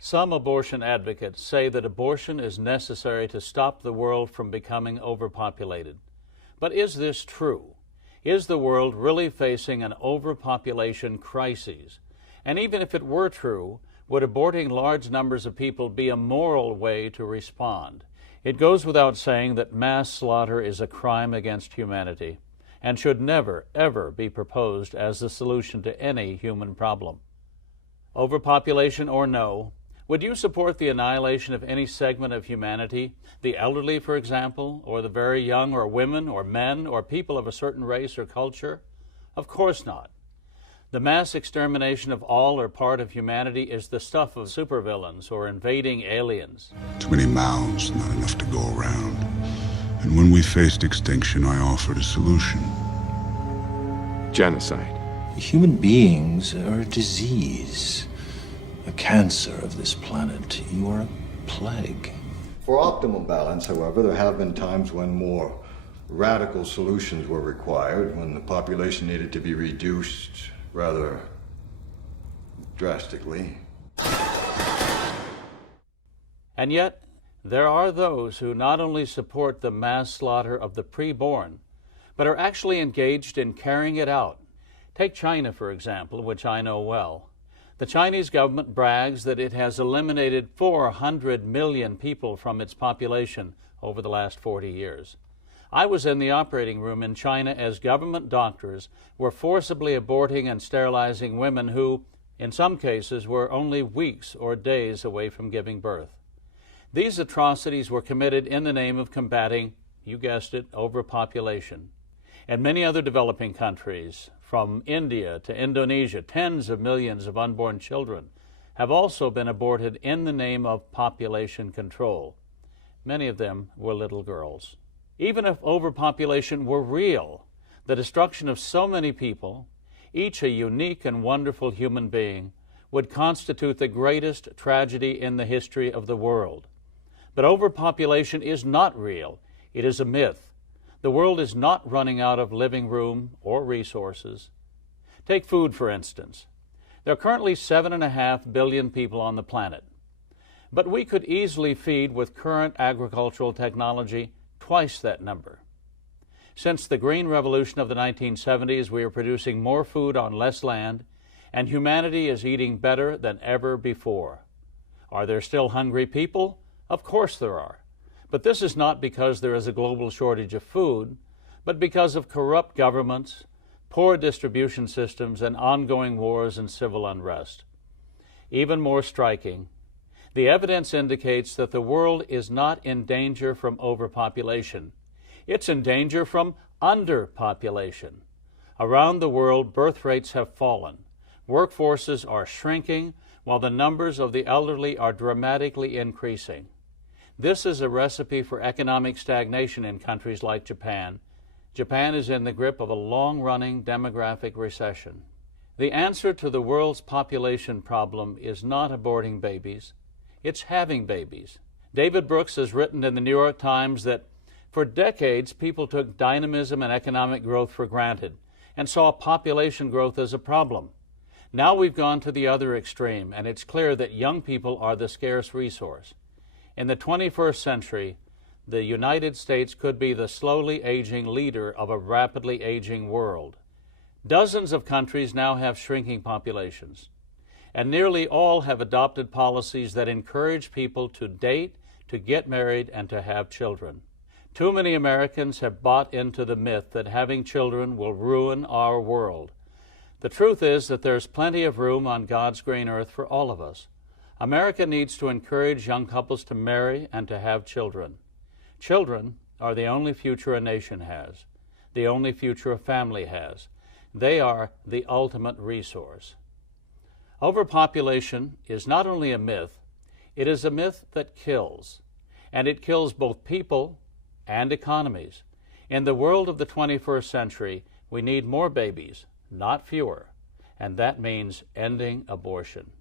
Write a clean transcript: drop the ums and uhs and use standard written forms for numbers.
Some abortion advocates say that abortion is necessary to stop the world from becoming overpopulated. But is this true? Is the world really facing an overpopulation crisis? And even if it were true, would aborting large numbers of people be a moral way to respond? It goes without saying that mass slaughter is a crime against humanity and should never, ever be proposed as the solution to any human problem. Overpopulation or no, would you support the annihilation of any segment of humanity, the elderly, for example, or the very young, or women, or men, or people of a certain race or culture? Of course not. The mass extermination of all or part of humanity is the stuff of supervillains or invading aliens. Too many mouths, not enough to go around. And when we faced extinction, I offered a solution. Genocide. Human beings are a disease, a cancer of this planet. You are a plague. For optimal balance, however, there have been times when more radical solutions were required, when the population needed to be reduced rather drastically. And yet, there are those who not only support the mass slaughter of the preborn, but are actually engaged in carrying it out. Take China, for example, which I know well. The Chinese government brags that it has eliminated 400 million people from its population over the last 40 years. I was in the operating room in China as government doctors were forcibly aborting and sterilizing women who, in some cases, were only weeks or days away from giving birth. These atrocities were committed in the name of combating, you guessed it, overpopulation. In many other developing countries, from India to Indonesia, tens of millions of unborn children have also been aborted in the name of population control. Many of them were little girls. Even if overpopulation were real, the destruction of so many people, each a unique and wonderful human being, would constitute the greatest tragedy in the history of the world. But overpopulation is not real. It is a myth. The world is not running out of living room or resources. Take food, for instance. There are currently 7.5 billion people on the planet. But we could easily feed, with current agricultural technology, twice that number. Since the Green Revolution of the 1970s, we are producing more food on less land, and humanity is eating better than ever before. Are there still hungry people? Of course there are. But this is not because there is a global shortage of food, but because of corrupt governments, poor distribution systems, and ongoing wars and civil unrest. Even more striking, the evidence indicates that the world is not in danger from overpopulation. It's in danger from underpopulation. Around the world, birth rates have fallen. Workforces are shrinking, while the numbers of the elderly are dramatically increasing. This is a recipe for economic stagnation in countries like Japan. Japan is in the grip of a long-running demographic recession. The answer to the world's population problem is not aborting babies. It's having babies. David Brooks has written in the New York Times that for decades people took dynamism and economic growth for granted and saw population growth as a problem. Now we've gone to the other extreme, and it's clear that young people are the scarce resource. In the 21st century, the United States could be the slowly aging leader of a rapidly aging world. Dozens of countries now have shrinking populations, and nearly all have adopted policies that encourage people to date, to get married, and to have children. Too many Americans have bought into the myth that having children will ruin our world. The truth is that there's plenty of room on God's green earth for all of us. America needs to encourage young couples to marry and to have children. Children are the only future a nation has, the only future a family has. They are the ultimate resource. Overpopulation is not only a myth, it is a myth that kills, and it kills both people and economies. In the world of the 21st century, we need more babies, not fewer, and that means ending abortion.